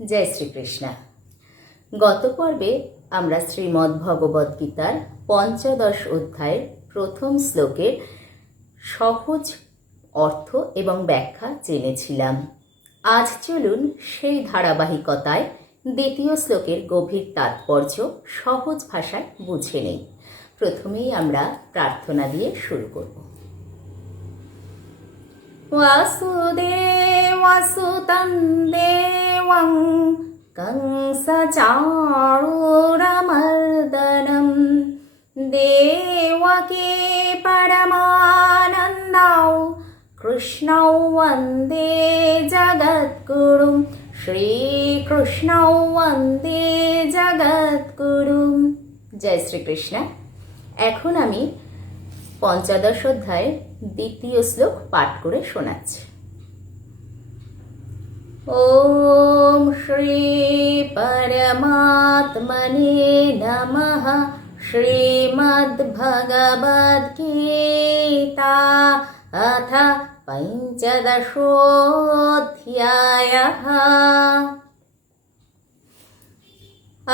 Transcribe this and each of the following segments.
জয় শ্রীকৃষ্ণ। গত পর্বে আমরা শ্রীমদ্ ভগবদ গীতার ৫ম অধ্যায়ের প্রথম শ্লোকের সহজ অর্থ এবং ব্যাখ্যা জেনেছিলাম। আজ চলুন সেই ধারাবাহিকতায় দ্বিতীয় শ্লোকের গভীর তাৎপর্য সহজ ভাষায় বুঝে নেই। প্রথমেই আমরা প্রার্থনা দিয়ে শুরু করব। বাসুদেবসুতং দেবং কংসচারূরমর্দনম দেবকী পরমানন্দৌ কৃষ্ণৌ বন্দে জগদ্গুরুম শ্রীকৃষ্ণৌ বন্দে জগদ্গুরুম। জয় শ্রীকৃষ্ণ। এখন আমি ৫ম অধ্যায়ের দ্বিতীয় শ্লোক পাঠ করে শোনাচ্ছি। ওম শ্রী পরমাত্মনে নমঃ। শ্রীমদ্ ভগবদ গীতা অথ পঞ্চদশোऽধ্যায়ঃ।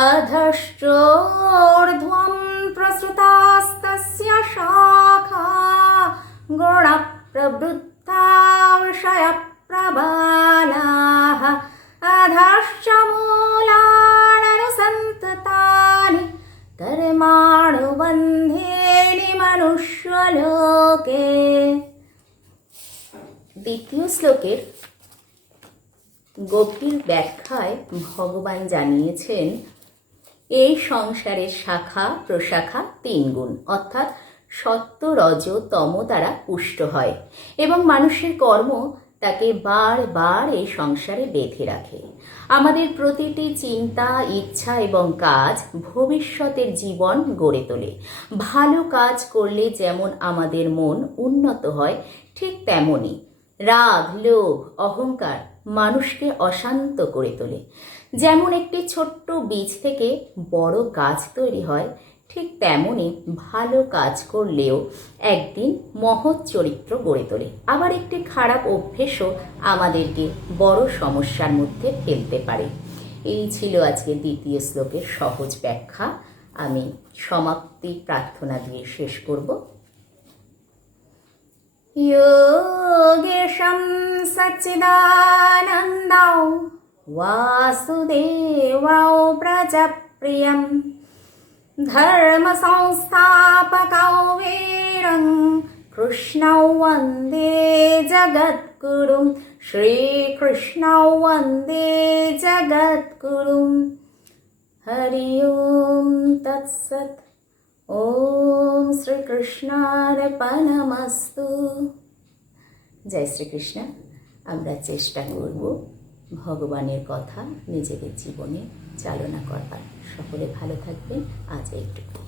অধশ্চোর্ধ্বং প্রসৃতাস্তস্য শাখা গুণप्रवृद्धा विषयप्रबलाः अधश्च मूलान्यनुसन्ततानि कर्मानुबन्धेन मनुष्यलोके। দ্বিতীয় শ্লোকের গভীর ব্যাখ্যায় ভগবান জানিয়েছেন, এই সংসারের শাখা প্রশাখা ৩ গুণ অর্থাৎ সত্য রজ তম দ্বারা পুষ্ট হয় এবং মানুষের কর্ম তাকে বারবার এই সংসারে বেঁধে রাখে। আমাদের প্রতিটি চিন্তা, ইচ্ছা এবং কাজ ভবিষ্যতের জীবন গড়ে তোলে। ভালো কাজ করলে যেমন আমাদের মন উন্নত হয়, ঠিক তেমনই রাগ, লোভ, অহংকার মানুষকে অশান্ত করে তোলে। যেমন একটি ছোট্ট বীজ থেকে বড় গাছ তৈরি হয়, ঠিক তেমনই ভালো কাজ করলেও একদিন মহৎ চরিত্র গড়ে তোলে। আবার একটি খারাপ অভ্যেসও আমাদেরকে বড় সমস্যার মধ্যে ফেলতে পারে। এই ছিল আজকে দ্বিতীয় শ্লোকের সহজ ব্যাখ্যা। আমি সমাপ্তি প্রার্থনা দিয়ে শেষ করব। যোগেশং সচ্চিদানন্দৌ वासुदेवौ प्रजप्रियं धर्मसंस्थापकौ वीरं कृष्णौ वन्दे जगद्गुरुं श्रीकृष्णौ वन्दे जगद्गुरुं। हरि ओं तत्सत्। ओम শ্রীকৃষ্ণার্পণমস্তু। জয় শ্রীকৃষ্ণ। আমরা চেষ্টা করব ভগবানের কথা নিজেদের জীবনে চালনা করবার। সকলে ভালো থাকবেন। আজ এইটুকু।